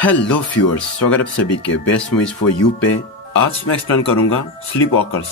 Hello viewers, स्वागत है सभी के बेस्ट मूवीज फॉर यू पे। आज मैं एक्सप्लेन करूंगा स्लीप वॉकर्स,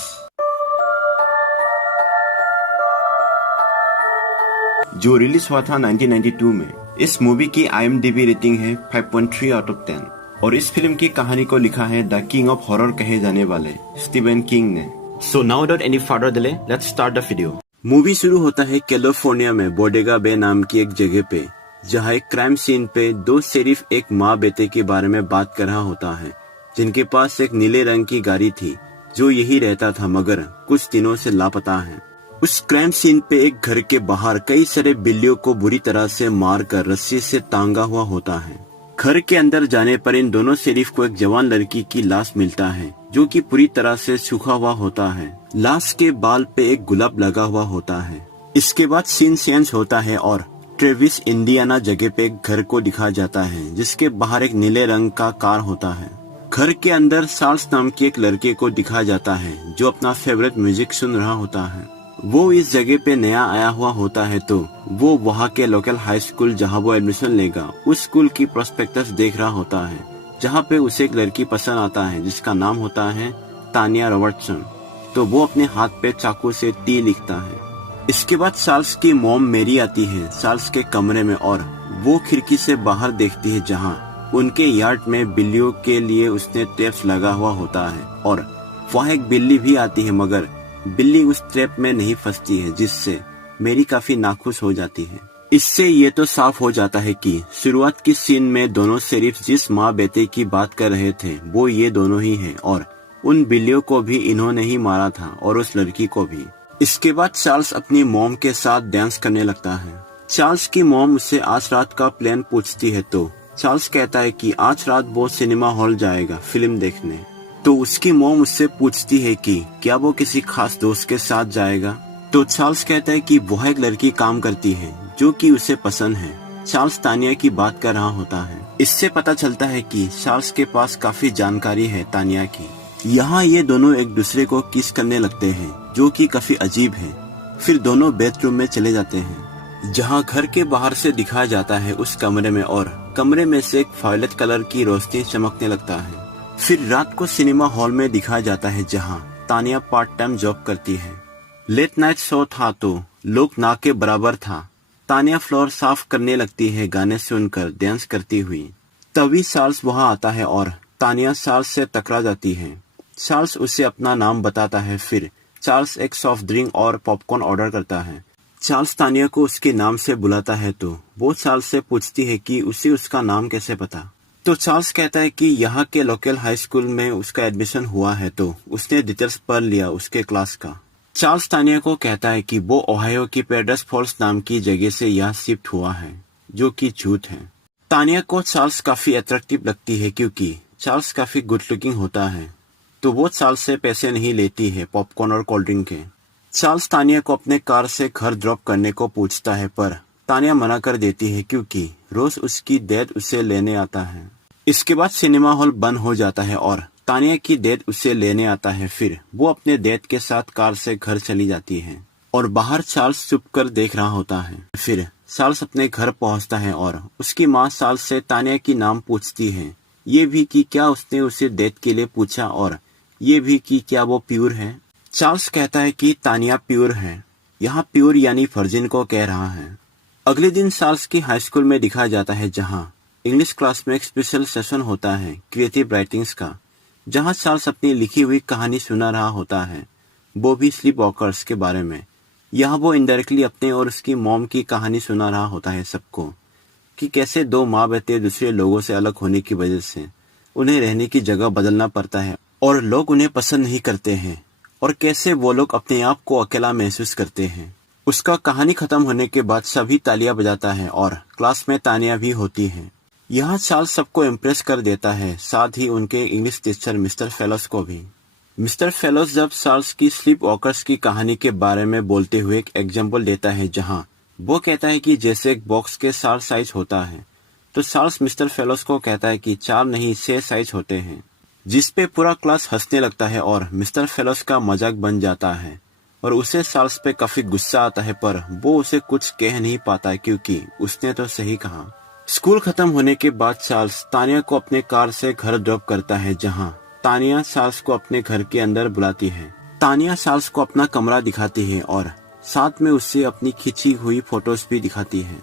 जो रिलीज हुआ था 1992 में। इस मूवी की IMDb रेटिंग है 5.3 आउट ऑफ 10 और इस फिल्म की कहानी को लिखा है द किंग ऑफ हॉरर कहे जाने वाले स्टीवन किंग ने। So now without any further delay, let's start the video. Movie शुरू होता है कैलिफोर्निया में बोडेगा बे नाम की एक जगह पे, जहाँ एक क्राइम सीन पे दो शेरिफ एक माँ बेटे के बारे में बात कर रहा होता है, जिनके पास एक नीले रंग की गाड़ी थी जो यही रहता था मगर कुछ दिनों से लापता है। उस क्राइम सीन पे एक घर के बाहर कई सारे बिल्लियों को बुरी तरह से मार कर रस्सी से टांगा हुआ होता है। घर के अंदर जाने पर इन दोनों शेरिफ को एक जवान लड़की की लाश मिलता है जो कि पूरी तरह से सूखा हुआ होता है। लाश के बाल पे एक गुलाब लगा हुआ होता है। इसके बाद सीन चेंज होता है और ट्रेविस इंडियाना जगह पे एक घर को दिखाया जाता है जिसके बाहर एक नीले रंग का कार होता है। घर के अंदर चार्ल्स नाम के एक लड़के को दिखाया जाता है जो अपना फेवरेट म्यूजिक सुन रहा होता है। वो इस जगह पे नया आया हुआ होता है तो वो वहाँ के लोकल हाई स्कूल जहाँ वो एडमिशन लेगा उस स्कूल की प्रोस्पेक्टस देख रहा होता है, जहाँ पे उसे एक लड़की पसंद आता है जिसका नाम होता है तानिया रॉबर्टसन। तो वो अपने हाथ पे चाकू से टी लिखता है। इसके बाद चार्ल्स की मॉम मेरी आती है चार्ल्स के कमरे में और वो खिड़की से बाहर देखती है जहाँ उनके यार्ड में बिल्लियों के लिए उसने ट्रैप्स लगा हुआ होता है और वहाँ एक बिल्ली भी आती है मगर बिल्ली उस ट्रैप में नहीं फंसती है, जिससे मेरी काफी नाखुश हो जाती है। इससे ये तो साफ हो जाता है कि शुरुआत की सीन में दोनों शेरिफ जिस माँ बेटे की बात कर रहे थे वो ये दोनों ही हैं और उन बिल्लियों को भी इन्होंने ही मारा था और उस लड़की को भी। इसके बाद चार्ल्स अपनी मॉम के साथ डांस करने लगता है। चार्ल्स की मॉम उससे आज रात का प्लान पूछती है तो चार्ल्स कहता है कि आज रात वो सिनेमा हॉल जाएगा फिल्म देखने। तो उसकी मॉम उससे पूछती है कि क्या वो किसी खास दोस्त के साथ जाएगा। तो चार्ल्स कहता है कि वह एक लड़की काम करती है जो कि उसे पसंद है। चार्ल्स तानिया की बात कर रहा होता है। इससे पता चलता है कि चार्ल्स के पास काफी जानकारी है तानिया की। यहाँ ये दोनों एक दूसरे को किस करने लगते हैं जो कि काफी अजीब है। फिर दोनों बेडरूम में चले जाते हैं जहाँ घर के बाहर से दिखाया जाता है उस कमरे में और कमरे में से एक वायलेट कलर की रोशनी चमकने लगता है। फिर रात को सिनेमा हॉल में दिखाया जाता है जहाँ तानिया पार्ट टाइम जॉब करती है। लेट नाइट शो था तो लोग ना के बराबर था। तानिया फ्लोर साफ करने लगती है गाने सुनकर डांस करती हुई। तभी चार्ल्स वहाँ आता है और तानिया चार्ल्स से टकरा जाती है। चार्ल्स उसे अपना नाम बताता है। फिर चार्ल्स एक सॉफ्ट ड्रिंक और पॉपकॉर्न ऑर्डर करता है। चार्ल्स तानिया को उसके नाम से बुलाता है तो वो चार्ल्स से पूछती है कि उसे उसका नाम कैसे पता। तो चार्ल्स कहता है कि यहाँ के लोकल हाई स्कूल में उसका एडमिशन हुआ है तो उसने डिटेल्स पढ़ लिया उसके क्लास का। चार्ल्स तानिया को कहता है कि वो ओहायो की पैराडाइज फॉल्स नाम की जगह से यहाँ शिफ्ट हुआ है, जो कि झूठ है। तानिया को चार्ल्स काफी अट्रैक्टिव लगती है क्योंकि चार्ल्स काफी गुड लुकिंग होता है। तो वो चार्ल्स से पैसे नहीं लेती है पॉपकॉर्न और कोल्ड ड्रिंक के। चार्ल्स तानिया को अपने कार से घर ड्रॉप करने को पूछता है पर तानिया मना कर देती है क्योंकि रोज उसकी डैड उसे लेने आता है। इसके बाद सिनेमा हॉल बंद हो जाता है और तानिया की डैड उसे लेने आता है। फिर वो अपने डैड के साथ कार से घर चली जाती है और बाहर चार्ल्स चुप कर देख रहा होता है। फिर चार्ल्स अपने घर पहुंचता है और उसकी माँ चार्ल्स से तानिया की नाम पूछती है, ये भी कि क्या उसने उसे डैड के लिए पूछा और ये भी कि क्या वो प्योर है। चार्ल्स कहता है कि तानिया प्योर है। यहाँ प्योर यानी वर्जिन को कह रहा है। अगले दिन चार्ल्स की हाई स्कूल में दिखाया जाता है जहाँ इंग्लिश क्लास में एक स्पेशल सेशन होता है क्रिएटिव राइटिंग्स का, जहाँ चार्ल्स अपनी लिखी हुई कहानी सुना रहा होता है, वो भी स्लीप वॉकर्स के बारे में। यहाँ वो इनडायरेक्टली अपने और उसकी मॉम की कहानी सुना रहा होता है सबको, कि कैसे दो माँ बेटे दूसरे लोगों से अलग होने की वजह से उन्हें रहने की जगह बदलना पड़ता है और लोग उन्हें पसंद नहीं करते हैं और कैसे वो लोग अपने आप को अकेला महसूस करते हैं। उसका कहानी खत्म होने के बाद सभी तालियां बजाता है और क्लास में तानिया भी होती है। यहाँ चार्ल्स सबको इम्प्रेस कर देता है, साथ ही उनके इंग्लिश टीचर मिस्टर फेलोस को भी। मिस्टर फेलोस जब चार्ल्स की स्लीप वॉकर्स की कहानी के बारे में बोलते हुए एक एग्जाम्पल देता है जहाँ वो कहता है कि जैसे एक बॉक्स के 4 साइज होता है तो चार्ल्स मिस्टर फेलोस को कहता है कि 4 नहीं 6 साइज होते हैं, जिस पे पूरा क्लास हंसने लगता है और मिस्टर फेलोस का मजाक बन जाता है और उसे चार्ल्स पे काफी गुस्सा आता है पर वो उसे कुछ कह नहीं पाता क्योंकि उसने तो सही कहा। स्कूल खत्म होने के बाद चार्ल्स तानिया को अपने कार से घर ड्रॉप करता है, जहां तानिया चार्ल्स को अपने घर के अंदर बुलाती है। तानिया चार्ल्स को अपना कमरा दिखाती है और साथ में उससे अपनी खींची हुई फोटोज भी दिखाती है।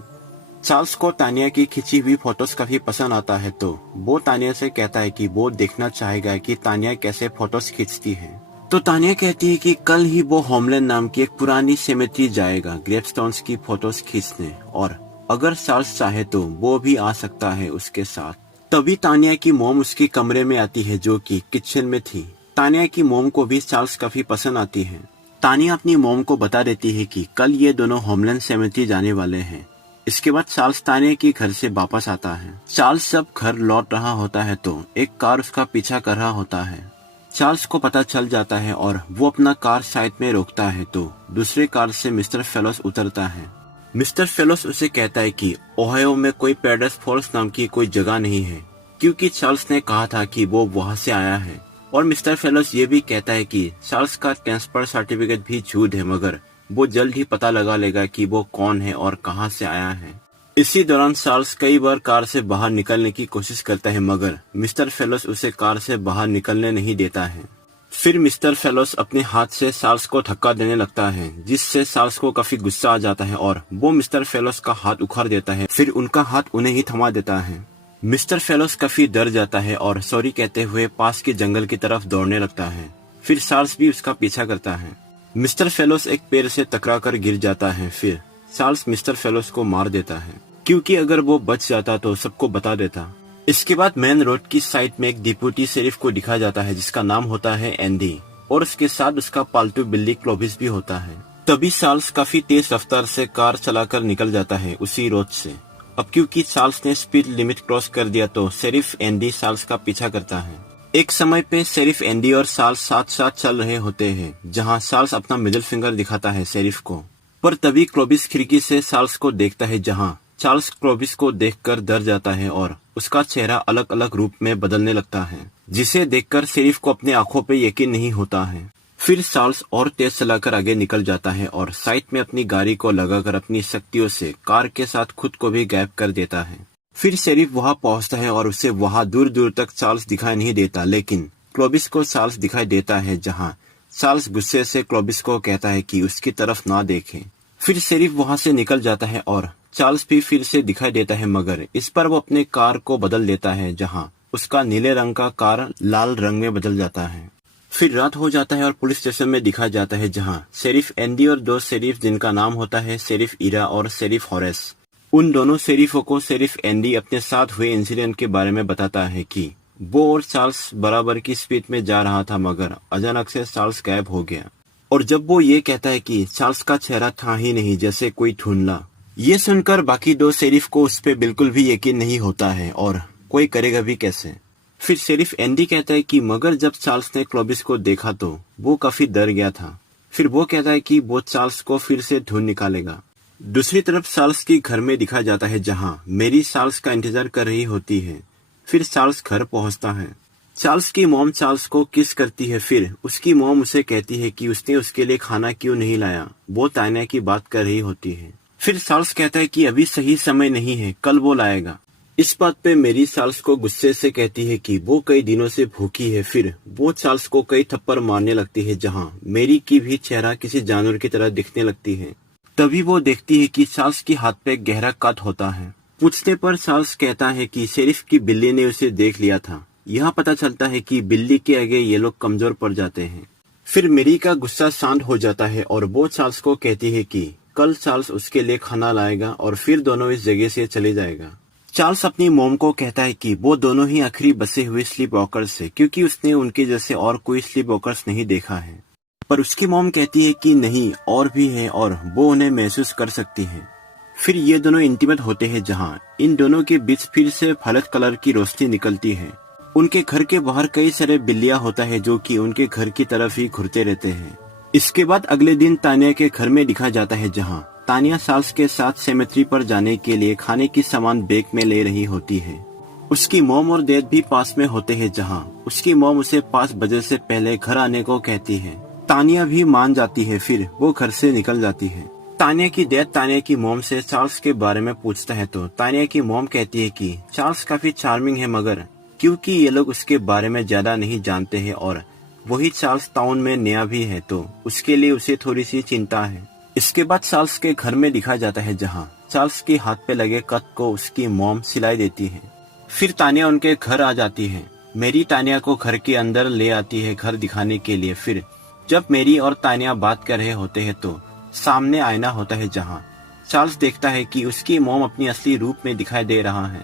चार्ल्स को तानिया की खींची हुई फोटोज काफी पसंद आता है, तो वो तानिया से कहता है कि वो देखना चाहेगा कि तानिया कैसे फोटोज खींचती है। तो तानिया कहती है कि कल ही वो होमलैंड नाम की एक पुरानी सेमेट्री जाएगा ग्रेवस्टोन्स की फोटोज खींचने, और अगर चार्ल्स चाहे तो वो भी आ सकता है उसके साथ। तभी तानिया की मोम उसके कमरे में आती है, जो कि किचन में थी। तानिया की मोम को भी चार्ल्स काफी पसंद आती है। तानिया अपनी मोम को बता देती है कि कल ये दोनों होमलैंड सेमेट्री जाने वाले हैं। इसके बाद चार्ल्स तानिया के घर से वापस आता है। चार्ल्स जब घर लौट रहा होता है तो एक कार उसका पीछा कर रहा होता है। चार्ल्स को पता चल जाता है और वो अपना कार साइड में रोकता है, तो दूसरे कार से मिस्टर फेलोस उतरता है। मिस्टर फेलोस उसे कहता है कि ओहायो में कोई पैराडाइज फॉल्स नाम की कोई जगह नहीं है, क्योंकि चार्ल्स ने कहा था कि वो वहां से आया है। और मिस्टर फेलोस ये भी कहता है कि चार्ल्स का ट्रांसफर सर्टिफिकेट भी झूठ है, मगर वो जल्द ही पता लगा लेगा कि वो कौन है और कहां से आया है। इसी दौरान चार्ल्स कई बार कार से बाहर निकलने की कोशिश करता है, मगर मिस्टर फेलोस उसे कार से बाहर निकलने नहीं देता है। फिर मिस्टर फेलोस अपने हाथ से चार्ल्स को धक्का देने लगता है, जिससे चार्ल्स को काफी गुस्सा आ जाता है और वो मिस्टर फेलोस का हाथ उखाड़ देता है। फिर उनका हाथ उन्हें ही थमा देता है। मिस्टर फेलोस काफी डर जाता है और सॉरी कहते हुए पास के जंगल की तरफ दौड़ने लगता है। फिर चार्ल्स भी उसका पीछा करता है। मिस्टर फेलोस एक पेड़ से टकरा कर गिर जाता है। फिर चार्ल्स मिस्टर फेलोस को मार देता है, क्योंकि अगर वो बच जाता तो सबको बता देता। इसके बाद मेन रोड की साइड में एक डिप्टी शेरिफ को दिखाया जाता है, जिसका नाम होता है एंडी, और उसके साथ उसका पालतू बिल्ली क्लोविस भी होता है। तभी चार्ल्स काफी तेज रफ्तार से कार चलाकर निकल जाता है उसी रोड से। अब क्योंकि चार्ल्स ने स्पीड लिमिट क्रॉस कर दिया तो शेरिफ एंडी चार्ल्स का पीछा करता है। एक समय पे शेरिफ एंडी और चार्ल्स साथ साथ चल रहे होते हैं, जहाँ चार्ल्स अपना मिडिल फिंगर दिखाता है शेरिफ को। पर तभी क्लोविस खिड़की से चार्ल्स को देखता है, जहाँ चार्ल्स क्लोविस को देखकर डर जाता है और उसका चेहरा अलग अलग रूप में बदलने लगता है, जिसे देखकर शेरिफ को अपने आंखों पे यकीन नहीं होता है। फिर चार्ल्स और तेज चलाकर आगे निकल जाता है और साइड में अपनी गाड़ी को लगाकर अपनी शक्तियों से कार के साथ खुद को भी गायब कर देता है। फिर शेरिफ वहां पहुंचता है और उसे वहां दूर दूर तक चार्ल्स दिखाई नहीं देता, लेकिन क्लोविस को चार्ल्स दिखाई देता है, जहाँ चार्ल्स गुस्से से क्लोविस को कहता है कि उसकी तरफ ना देखे। फिर शेरिफ वहां से निकल जाता है और चार्ल्स भी फिर से दिखाई देता है, मगर इस पर वो अपने कार को बदल देता है, जहां उसका नीले रंग का कार लाल रंग में बदल जाता है। फिर रात हो जाता है और पुलिस स्टेशन में दिखाया जाता है, जहां शेरिफ एंडी और दो शेरिफ, जिनका नाम होता है शेरिफ इरा और शेरिफ हॉरेस, उन दोनों शेरिफों को शेरिफ एंडी अपने साथ हुए इंसिडेंट के बारे में बताता है कि वो और चार्ल्स बराबर की स्पीड में जा रहा था, मगर अचानक से चार्ल्स गायब हो गया। और जब वो ये कहता है कि चार्ल्स का चेहरा था ही नहीं, जैसे कोई धुंधला। ये सुनकर बाकी दो शेरिफ को उस पर बिल्कुल भी यकीन नहीं होता है, और कोई करेगा भी कैसे। फिर शेरिफ एंडी कहता है कि मगर जब चार्ल्स ने क्लोविस को देखा तो वो काफी डर गया था। फिर वो कहता है कि वो चार्ल्स को फिर से ढूंढ निकालेगा। दूसरी तरफ चार्ल्स की घर में दिखाया जाता है, जहाँ मेरी चार्ल्स का इंतजार कर रही होती है। फिर चार्ल्स घर पहुंचता है। चार्ल्स की मॉम चार्ल्स को किस करती है। फिर उसकी मॉम उसे कहती है कि उसने उसके लिए खाना क्यों नहीं लाया। वो तानिया की बात कर रही होती है। फिर चार्ल्स कहता है कि अभी सही समय नहीं है, कल वो लाएगा। इस बात पे मेरी चार्ल्स को गुस्से से कहती है कि वो कई दिनों से भूखी है। फिर वो चार्ल्स को कई थप्पड़ मारने लगती है, जहाँ मेरी की भी चेहरा किसी जानवर की तरह दिखने लगती है। तभी वो देखती है कि चार्ल्स के हाथ पे गहरा कट होता है। पूछने पर चार्ल्स कहता है कि शेरिफ की बिल्ली ने उसे देख लिया था। यहाँ पता चलता है कि बिल्ली के आगे ये लोग कमजोर पड़ जाते हैं। फिर मेरी का गुस्सा शांत हो जाता है और वो चार्ल्स को कहती है कि कल चार्ल्स उसके लिए खाना लाएगा और फिर दोनों इस जगह से चले जाएगा। चार्ल्स अपनी मॉम को कहता है कि वो दोनों ही आखिरी बसे हुए स्लीप वॉकर्स है, क्योंकि उसने उनके जैसे और कोई स्लीप वॉकर्स नहीं देखा है। पर उसकी मॉम कहती है कि नहीं, और भी है और वो उन्हें महसूस कर सकती है। फिर ये दोनों इंटीमेट होते हैं, जहाँ इन दोनों के बीच फिर से वायलेट कलर की रोशनी निकलती है। उनके घर के बाहर कई सारे बिल्लियां होता है, जो कि उनके घर की तरफ ही घूरते रहते हैं। इसके बाद अगले दिन तानिया के घर में दिखाया जाता है, जहाँ तानिया चार्ल्स के साथ सेमेट्री पर जाने के लिए खाने की सामान बैग में ले रही होती है। उसकी मॉम और डैड भी पास में होते हैं, जहाँ उसकी मॉम उसे 5 बजे से पहले घर आने को कहती है। तानिया भी मान जाती है। फिर वो घर से निकल जाती है। तानिया की डैड तानिया की मॉम से चार्ल्स के बारे में पूछता है तो तानिया की मॉम कहती है कि चार्ल्स काफी चार्मिंग है, मगर क्योंकि ये लोग उसके बारे में ज्यादा नहीं जानते हैं और वही चार्ल्स टाउन में नया भी है तो उसके लिए उसे थोड़ी सी चिंता है। इसके बाद चार्ल्स के घर में दिखाया जाता है जहाँ चार्ल्स के हाथ पे लगे कट को उसकी मॉम सिलाई देती है। फिर तानिया उनके घर आ जाती है। मेरी तानिया को घर के अंदर ले आती है घर दिखाने के लिए। फिर जब मेरी और तानिया बात कर रहे होते हैं तो सामने आईना होता है जहाँ चार्ल्स देखता है कि उसकी मॉम अपनी असली रूप में दिखाई दे रहा है।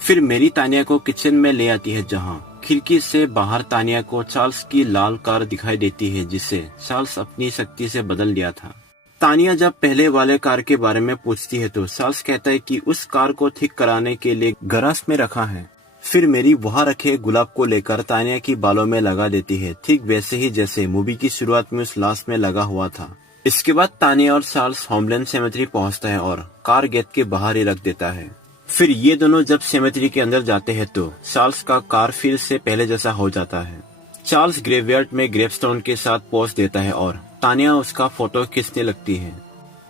फिर मेरी तानिया को किचन में ले आती है जहाँ खिड़की से बाहर तानिया को चार्ल्स की लाल कार दिखाई देती है जिसे चार्ल्स अपनी शक्ति से बदल लिया था। तानिया जब पहले वाले कार के बारे में पूछती है तो चार्ल्स कहता है कि उस कार को ठीक कराने के लिए गैराज में रखा है। फिर मेरी वहाँ रखे गुलाब को लेकर तानिया की बालों में लगा देती है, ठीक वैसे ही जैसे मूवी की शुरुआत में उस लाश में लगा हुआ था। इसके बाद तानिया और चार्ल्स होमलैंड सेमेट्री पहुंचता है और कार गेट के बाहर ही रख देता है। फिर ये दोनों जब सेमेट्री के अंदर जाते हैं तो चार्ल्स का कार फिर से पहले जैसा हो जाता है। चार्ल्स ग्रेवयार्ड में ग्रेवस्टोन के साथ पोज देता है और तानिया उसका फोटो खींचने लगती है।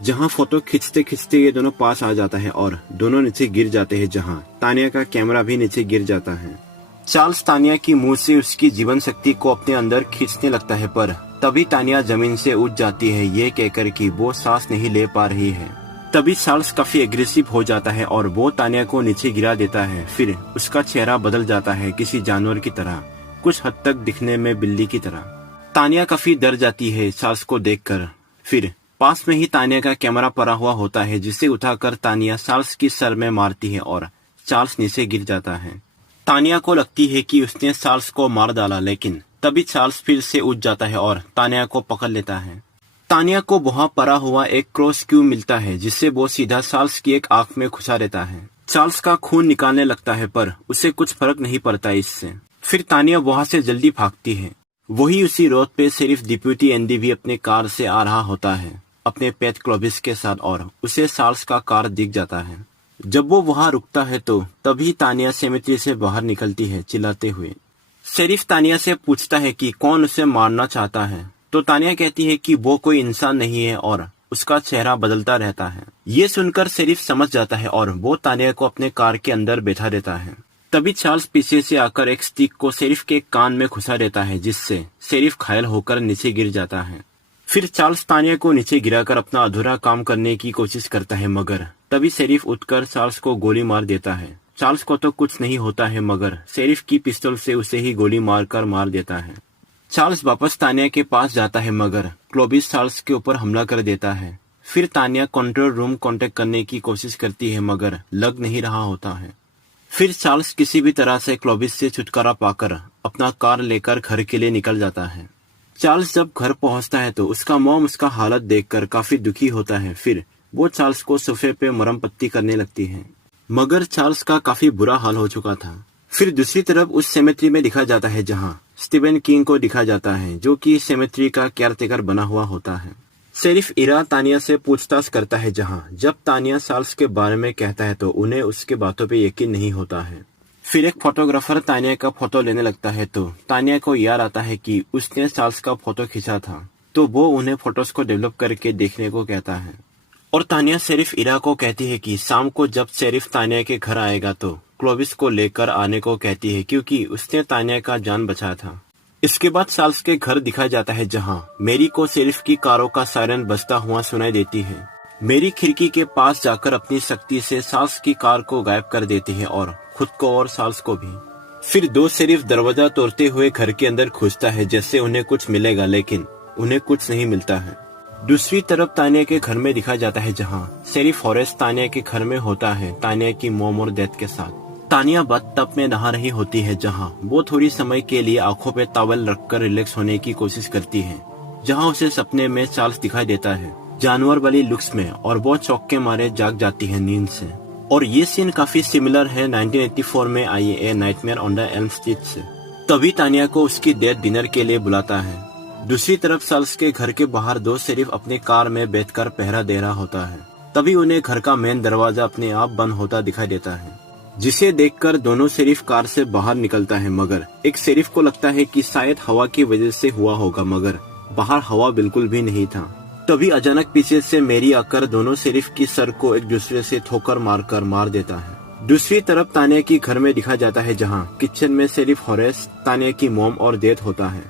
जहां फोटो खींचते खींचते ये दोनों पास आ जाता है और दोनों नीचे गिर जाते हैं जहां तानिया का कैमरा भी नीचे गिर जाता है। चार्ल्स तानिया की मुंह से उसकी जीवन शक्ति को अपने अंदर खींचने लगता है पर तभी तानिया जमीन से उठ जाती है ये कहकर कि वो सांस नहीं ले पा रही है। तभी चार्ल्स काफी एग्रेसिव हो जाता है और वो तानिया को नीचे गिरा देता है। फिर उसका चेहरा बदल जाता है किसी जानवर की तरह, कुछ हद तक दिखने में बिल्ली की तरह। तानिया काफी डर जाती है चार्ल्स को देखकर। फिर पास में ही तानिया का कैमरा पड़ा हुआ होता है जिसे उठाकर तानिया चार्ल्स की सर में मारती है और चार्ल्स नीचे गिर जाता है। तानिया को लगती है कि उसने चार्ल्स को मार डाला, लेकिन तभी चार्ल्स फिर से उठ जाता है और तानिया को पकड़ लेता है। तानिया को वहाँ पड़ा हुआ एक क्रॉस क्यू मिलता है जिससे वो सीधा चार्ल्स की एक आंख में घुसा देता है। चार्ल्स का खून निकालने लगता है पर उसे कुछ फर्क नहीं पड़ता इससे। फिर तानिया वहाँ से जल्दी भागती है। वही उसी रोड पे सिर्फ डिप्यूटी एंडी भी अपने कार से आ रहा होता है अपने पेट क्लोविस के साथ और उसे चार्ल्स का कार दिख जाता है। जब वो वहाँ रुकता है तो तभी तानिया सेमेट्री से बाहर निकलती है चिल्लाते हुए। शेरिफ तानिया से पूछता है कि कौन उसे मारना चाहता है तो तानिया कहती है कि वो कोई इंसान नहीं है और उसका चेहरा बदलता रहता है। ये सुनकर शेरिफ समझ जाता है और वो तानिया को अपने कार के अंदर बैठा देता है। तभी चार्ल्स पीछे से आकर एक स्टिक को शेरिफ के कान में घुसा देता है जिससे शेरिफ घायल होकर नीचे गिर जाता है। फिर चार्ल्स तानिया को नीचे गिराकर अपना अधूरा काम करने की कोशिश करता है मगर तभी शेरिफ उठकर चार्ल्स को गोली मार देता है। चार्ल्स को तो कुछ नहीं होता है मगर शेरिफ की पिस्तौल से उसे ही गोली मारकर मार देता है। चार्ल्स वापस तानिया के पास जाता है मगर क्लोविस चार्ल्स के ऊपर हमला कर देता है। फिर तानिया कंट्रोल रूम कांटेक्ट करने की कोशिश करती है मगर लग नहीं रहा होता है। फिर चार्ल्स किसी भी तरह से क्लोविस से छुटकारा पाकर अपना कार लेकर घर के लिए निकल जाता है। चार्ल्स जब घर पहुंचता है तो उसका मॉम उसका हालत देखकर काफी दुखी होता है। फिर वो चार्ल्स को सोफे पे मरहम पट्टी करने लगती है मगर चार्ल्स का काफी बुरा हाल हो चुका था। फिर दूसरी तरफ उस सेमेट्री में दिखा जाता है जहाँ स्टीवन किंग को दिखा जाता है जो कि सेमेट्री का केयरटेकर बना हुआ होता है। शेरिफ इरा तानिया से पूछताछ करता है जहाँ जब तानिया चार्ल्स के बारे में कहता है तो उन्हें उसके बातों पे यकीन नहीं होता है। फिर एक फोटोग्राफर तानिया का फोटो लेने लगता है तो तानिया को याद आता है कि उसने चार्ल्स का फोटो खींचा था तो वो उन्हें फोटोज को डेवलप करके देखने को कहता है। और तानिया शेरिफ इरा को कहती है कि शाम को जब शेरिफ तानिया के घर आएगा तो क्लोविस को लेकर आने को कहती है क्योंकि उसने तानिया का जान बचाया था। इसके बाद चार्ल्स के घर दिखाया जाता है जहां मेरी को शेरिफ की कारों का सायरन बजता हुआ सुनाई देती है। मेरी खिड़की के पास जाकर अपनी शक्ति से चार्ल्स की कार को गायब कर देती है और खुद को और चार्ल्स को भी। फिर दो शेरिफ दरवाजा तोड़ते हुए घर के अंदर घुसता है जैसे उन्हें कुछ मिलेगा, लेकिन उन्हें कुछ नहीं मिलता है। दूसरी तरफ तानिया के घर में दिखाया जाता है जहाँ शेरिफ होरेस तानिया के घर में होता है तानिया की मॉम और डैड के साथ। तानिया बाथटब में नहा रही होती है जहां वो थोड़ी समय के लिए आंखों पे टॉवल रखकर रिलैक्स होने की कोशिश करती है। जहां उसे सपने में चार्ल्स दिखाई देता है जानवर वाली लुक्स में और वो चौक के मारे जाग जाती है नींद से। और ये सीन काफी सिमिलर है 1984 में आई A Nightmare on the Elm Street से। तभी तानिया को उसकी डैड डिनर के लिए बुलाता है। दूसरी तरफ चार्ल्स के घर के बाहर दो शेरिफ अपने कार में बैठकर पहरा दे रहा होता है। तभी उन्हें घर का मेन दरवाजा अपने आप बंद होता दिखाई देता है जिसे देखकर दोनों शेरिफ कार से बाहर निकलता है मगर एक शेरिफ को लगता है कि शायद हवा की वजह से हुआ होगा मगर बाहर हवा बिल्कुल भी नहीं था। तभी अचानक पीछे से मेरी आकर दोनों शेरिफ की सर को एक दूसरे से ठोकर मार देता है। दूसरी तरफ तानिया की घर में दिखा जाता है, जहां किचन में शेरिफ होरेस, तानिया की मॉम और डैड होता है।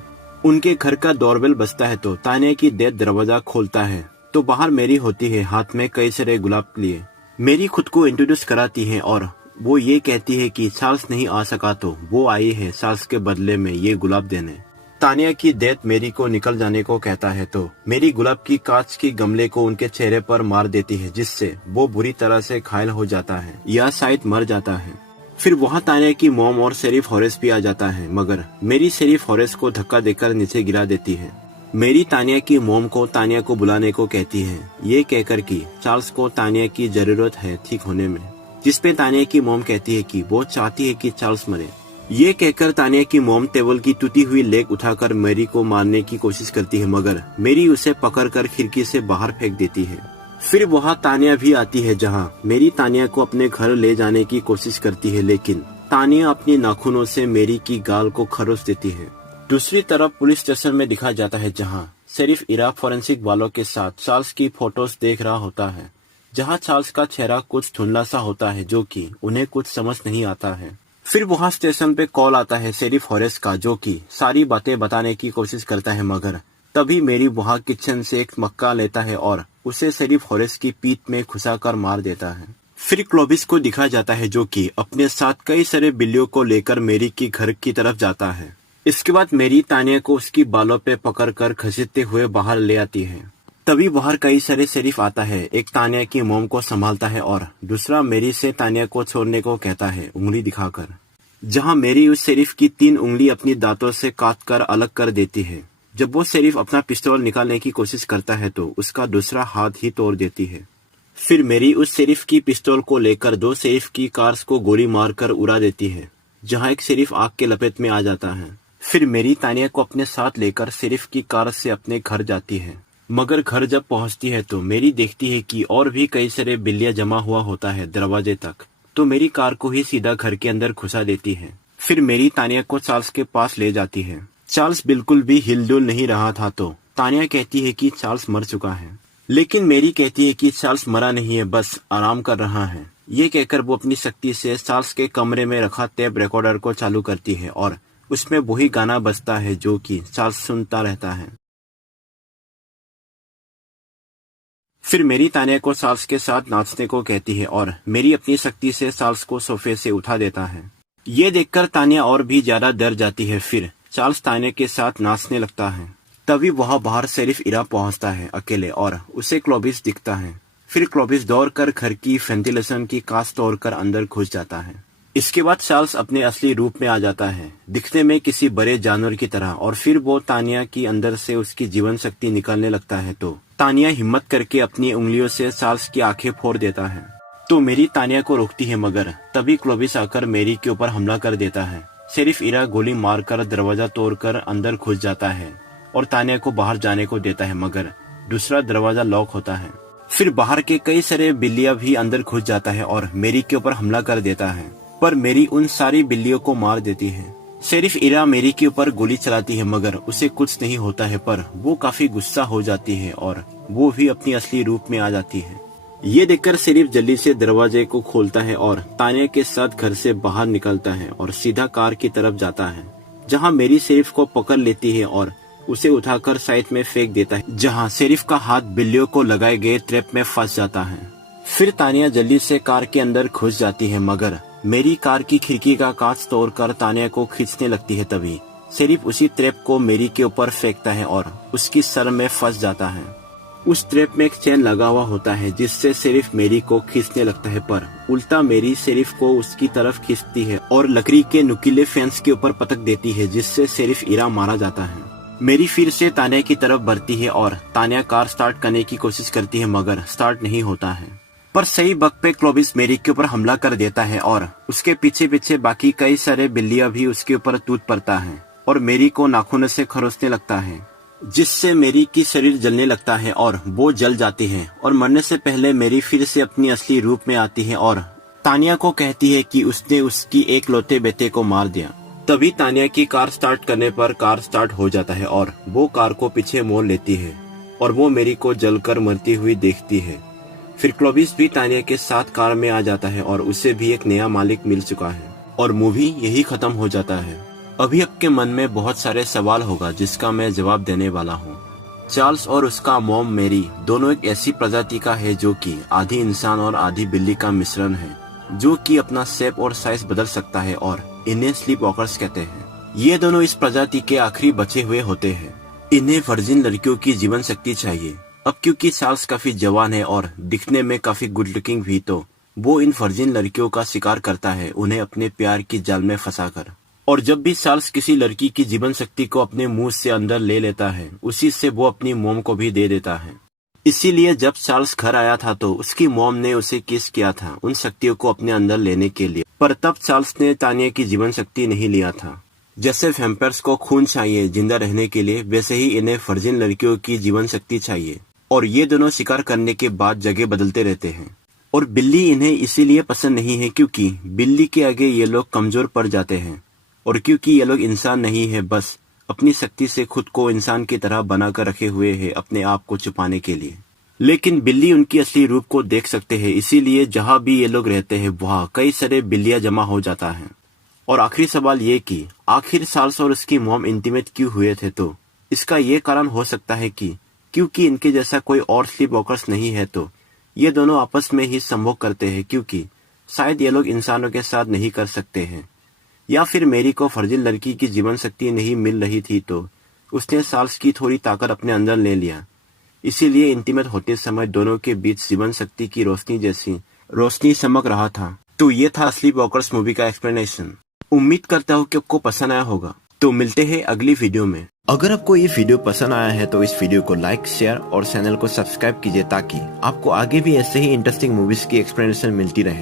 उनके घर का डोरबेल बजता है तो तानिया की डैड दरवाजा खोलता है तो बाहर मेरी होती है, हाथ में कई सारे गुलाब लिए। मेरी खुद को इंट्रोड्यूस कराती है और वो ये कहती है कि चार्ल्स नहीं आ सका तो वो आई है चार्ल्स के बदले में ये गुलाब देने। तानिया की डैड मेरी को निकल जाने को कहता है तो मेरी गुलाब की कांच की गमले को उनके चेहरे पर मार देती है, जिससे वो बुरी तरह से घायल हो जाता है या शायद मर जाता है। फिर वहाँ तानिया की मॉम और शेरिफ होरेस भी आ जाता है, मगर मेरी शेरिफ होरेस को धक्का देकर नीचे गिरा देती है। मेरी तानिया की मॉम को तानिया को बुलाने को कहती है, ये कहकर कि चार्ल्स को तानिया की जरूरत है ठीक होने में, जिसपे तानिया की मॉम कहती है कि वो चाहती है कि चार्ल्स मरे। ये कहकर तानिया की मॉम टेबल की टूटी हुई लेग उठाकर मेरी को मारने की कोशिश करती है, मगर मेरी उसे पकड़कर खिड़की से बाहर फेंक देती है। फिर वहाँ तानिया भी आती है, जहाँ मेरी तानिया को अपने घर ले जाने की कोशिश करती है, लेकिन तानिया अपनी नाखूनों से मेरी की गाल को खरोच देती है। दूसरी तरफ पुलिस स्टेशन में दिखा जाता है, जहाँ शेरिफ इरा फोरेंसिक वालों के साथ चार्ल्स की फोटोज देख रहा होता है, जहाँ चार्ल्स का चेहरा कुछ धुंधला सा होता है, जो कि उन्हें कुछ समझ नहीं आता है। फिर वहाँ स्टेशन पे कॉल आता है शेरिफ होरेस का, जो कि सारी बातें बताने की कोशिश करता है, मगर तभी मेरी वहाँ किचन से एक मक्का लेता है और उसे शेरिफ होरेस की पीठ में घुसाकर मार देता है। फिर क्लोविस को दिखा जाता है, जो कि अपने साथ कई सारे बिल्लियों को लेकर मेरी की घर की तरफ जाता है। इसके बाद मेरी तानिया को उसकी बालों पे पकड़कर घसीटते हुए बाहर ले आती है। तभी बाहर कई सारे शेरिफ आता है, एक तानिया की मॉम को संभालता है और दूसरा मेरी से तानिया को छोड़ने को कहता है उंगली दिखाकर, जहां मेरी उस शेरिफ की 3 उंगली अपनी दांतों से काट कर अलग कर देती है। जब वो शेरिफ अपना पिस्तौल निकालने की कोशिश करता है तो उसका दूसरा हाथ ही तोड़ देती है। फिर मेरी उस शेरिफ की पिस्तौल को लेकर 2 शेरिफ की कार्स को गोली मारकर उड़ा देती है, जहां एक शेरिफ आग के लपेट में आ जाता है। फिर मेरी तानिया को अपने साथ लेकर शेरिफ की कार से अपने घर जाती है, मगर घर जब पहुंचती है तो मेरी देखती है कि और भी कई सारे बिल्लियां जमा हुआ होता है दरवाजे तक, तो मेरी कार को ही सीधा घर के अंदर घुसा देती है। फिर मेरी तानिया को चार्ल्स के पास ले जाती है। चार्ल्स बिल्कुल भी हिलडुल नहीं रहा था तो तानिया कहती है कि चार्ल्स मर चुका है, लेकिन मेरी कहती है कि चार्ल्स मरा नहीं है, बस आराम कर रहा है। ये कहकर वो अपनी शक्ति से चार्ल्स के कमरे में रखा टेप रिकॉर्डर को चालू करती है और उसमें वही गाना बजता है जो कि चार्ल्स सुनता रहता है। फिर मेरी तानिया को चार्ल्स के साथ नाचने को कहती है और मेरी अपनी शक्ति से चार्ल्स को सोफे से उठा देता है। ये देखकर तानिया और भी ज्यादा डर जाती है। फिर चार्ल्स तानिया के साथ नाचने लगता है। तभी वहाँ बाहर शेरिफ इरा पहुंचता है अकेले और उसे क्लोविस दिखता है। फिर क्लोविस दौड़कर घर की वेंटिलेशन की कांच तोड़कर अंदर घुस जाता है। इसके बाद चार्ल्स अपने असली रूप में आ जाता है, दिखने में किसी बड़े जानवर की तरह, और फिर वो तानिया की अंदर से उसकी जीवन शक्ति निकालने लगता है तो तानिया हिम्मत करके अपनी उंगलियों से चार्ल्स की आंखें फोड़ देता है। तो मेरी तानिया को रोकती है, मगर तभी क्लोविस आकर मेरी के ऊपर हमला कर देता है। शेरिफ इरा गोली मारकर दरवाजा तोड़कर अंदर घुस जाता है और तानिया को बाहर जाने को देता है, मगर दूसरा दरवाजा लॉक होता है। फिर बाहर के कई सारे बिल्लियां भी अंदर घुस जाता है और मेरी के ऊपर हमला कर देता है, पर मेरी उन सारी बिल्लियों को मार देती है। शेरिफ इरा मेरी के ऊपर गोली चलाती है, मगर उसे कुछ नहीं होता है, पर वो काफी गुस्सा हो जाती है और वो भी अपनी असली रूप में आ जाती है। ये देखकर शेरिफ जल्दी से दरवाजे को खोलता है और तानिया के साथ घर से बाहर निकलता है और सीधा कार की तरफ जाता है, जहाँ मेरी शेरिफ को पकड़ लेती है और उसे उठाकर साइड में फेंक देता है, जहाँ शेरिफ का हाथ बिल्लियों को लगाए गए ट्रैप में फंस जाता है। फिर तानिया जल्दी से कार के अंदर घुस जाती है, मगर मेरी कार की खिड़की का कांच तोड़कर तानिया को खींचने लगती है। तभी शेरिफ उसी ट्रैप को मेरी के ऊपर फेंकता है और उसकी सर में फंस जाता है। उस ट्रैप में एक चेन लगा हुआ होता है, जिससे शेरिफ मेरी को खींचने लगता है, पर उल्टा मेरी शेरिफ को उसकी तरफ खींचती है और लकड़ी के नुकीले फेंस के ऊपर पटक देती है, जिससे शेरिफ इरा मारा जाता है। मेरी फिर से तानिया की तरफ बढ़ती है और तानिया कार स्टार्ट करने की कोशिश करती है, मगर स्टार्ट नहीं होता है। पर सही वक्त पे क्लोविस मेरी के ऊपर हमला कर देता है और उसके पीछे पीछे बाकी कई सारे बिल्लियां भी उसके ऊपर टूट पड़ता है और मेरी को नाखूनों से खरोचने लगता है, जिससे मेरी की शरीर जलने लगता है और वो जल जाती है। और मरने से पहले मेरी फिर से अपनी असली रूप में आती है और तानिया को कहती है कि उसने उसकी एक लौते बेटे को मार दिया। तभी तानिया की कार स्टार्ट करने पर कार स्टार्ट हो जाता है और वो कार को पीछे मोड़ लेती है और वो मेरी को जलकर मरती हुई देखती है। फिर क्लोविस भी तानिया के साथ कार में आ जाता है और उसे भी एक नया मालिक मिल चुका है और मूवी यही खत्म हो जाता है। अभी आपके मन में बहुत सारे सवाल होगा जिसका मैं जवाब देने वाला हूँ। चार्ल्स और उसका मॉम मेरी दोनों एक ऐसी प्रजाति का है जो कि आधी इंसान और आधी बिल्ली का मिश्रण है, जो कि अपना शेप और साइज बदल सकता है और इन्हें स्लीप वॉकर्स कहते हैं। ये दोनों इस प्रजाति के आखिरी बचे हुए होते हैं। इन्हें वर्जिन लड़कियों की जीवन शक्ति चाहिए। अब क्योंकि चार्ल्स काफी जवान है और दिखने में काफी गुड लुकिंग भी, तो वो इन वर्जिन लड़कियों का शिकार करता है, उन्हें अपने प्यार की जाल में फंसाकर। और जब भी चार्ल्स किसी लड़की की जीवन शक्ति को अपने मुंह से अंदर ले लेता है, उसी से वो अपनी मॉम को भी दे देता है। इसीलिए जब चार्ल्स घर आया था तो उसकी मॉम ने उसे किस किया था उन शक्तियों को अपने अंदर लेने के लिए, पर तब चार्ल्स ने तानिया की जीवन शक्ति नहीं लिया था। जैसे वैम्पायर्स को खून चाहिए जिंदा रहने के लिए, वैसे ही इन्हें वर्जिन लड़कियों की जीवन शक्ति चाहिए। और ये दोनों शिकार करने के बाद जगह बदलते रहते हैं। और बिल्ली इन्हें इसीलिए पसंद नहीं है क्योंकि बिल्ली के आगे ये लोग कमजोर पड़ जाते हैं, और क्योंकि ये लोग इंसान नहीं है, बस अपनी शक्ति से खुद को इंसान की तरह बनाकर रखे हुए हैं अपने आप को छुपाने के लिए। लेकिन बिल्ली उनकी असली रूप को देख सकते हैं, इसीलिए जहाँ भी ये लोग रहते हैं वहाँ कई सारे बिल्लियाँ जमा हो जाता है। और आखिरी सवाल ये कि आखिर चार्ल्स और उसकी मॉम इंटीमेट क्यों हुए थे, तो इसका ये कारण हो सकता है कि क्योंकि इनके जैसा कोई और स्लीप वॉकर्स नहीं है, तो ये दोनों आपस में ही संभोग करते हैं, क्योंकि शायद ये लोग इंसानों के साथ नहीं कर सकते हैं। या फिर मेरी को वर्जिन लड़की की जीवन शक्ति नहीं मिल रही थी, तो उसने चार्ल्स की थोड़ी ताकत अपने अंदर ले लिया। इसीलिए इंटीमेट होते समय दोनों के बीच जीवन शक्ति की रोशनी जैसी रोशनी चमक रहा था। तो ये था स्लीप वॉकर्स मूवी का एक्सप्लेनेशन। उम्मीद करता हूँ कि आपको पसंद आया होगा। तो मिलते हैं अगली वीडियो में। अगर आपको ये वीडियो पसंद आया है तो इस वीडियो को लाइक, शेयर और चैनल को सब्सक्राइब कीजिए ताकि आपको आगे भी ऐसे ही इंटरेस्टिंग मूवीज की एक्सप्लेनेशन मिलती रहे।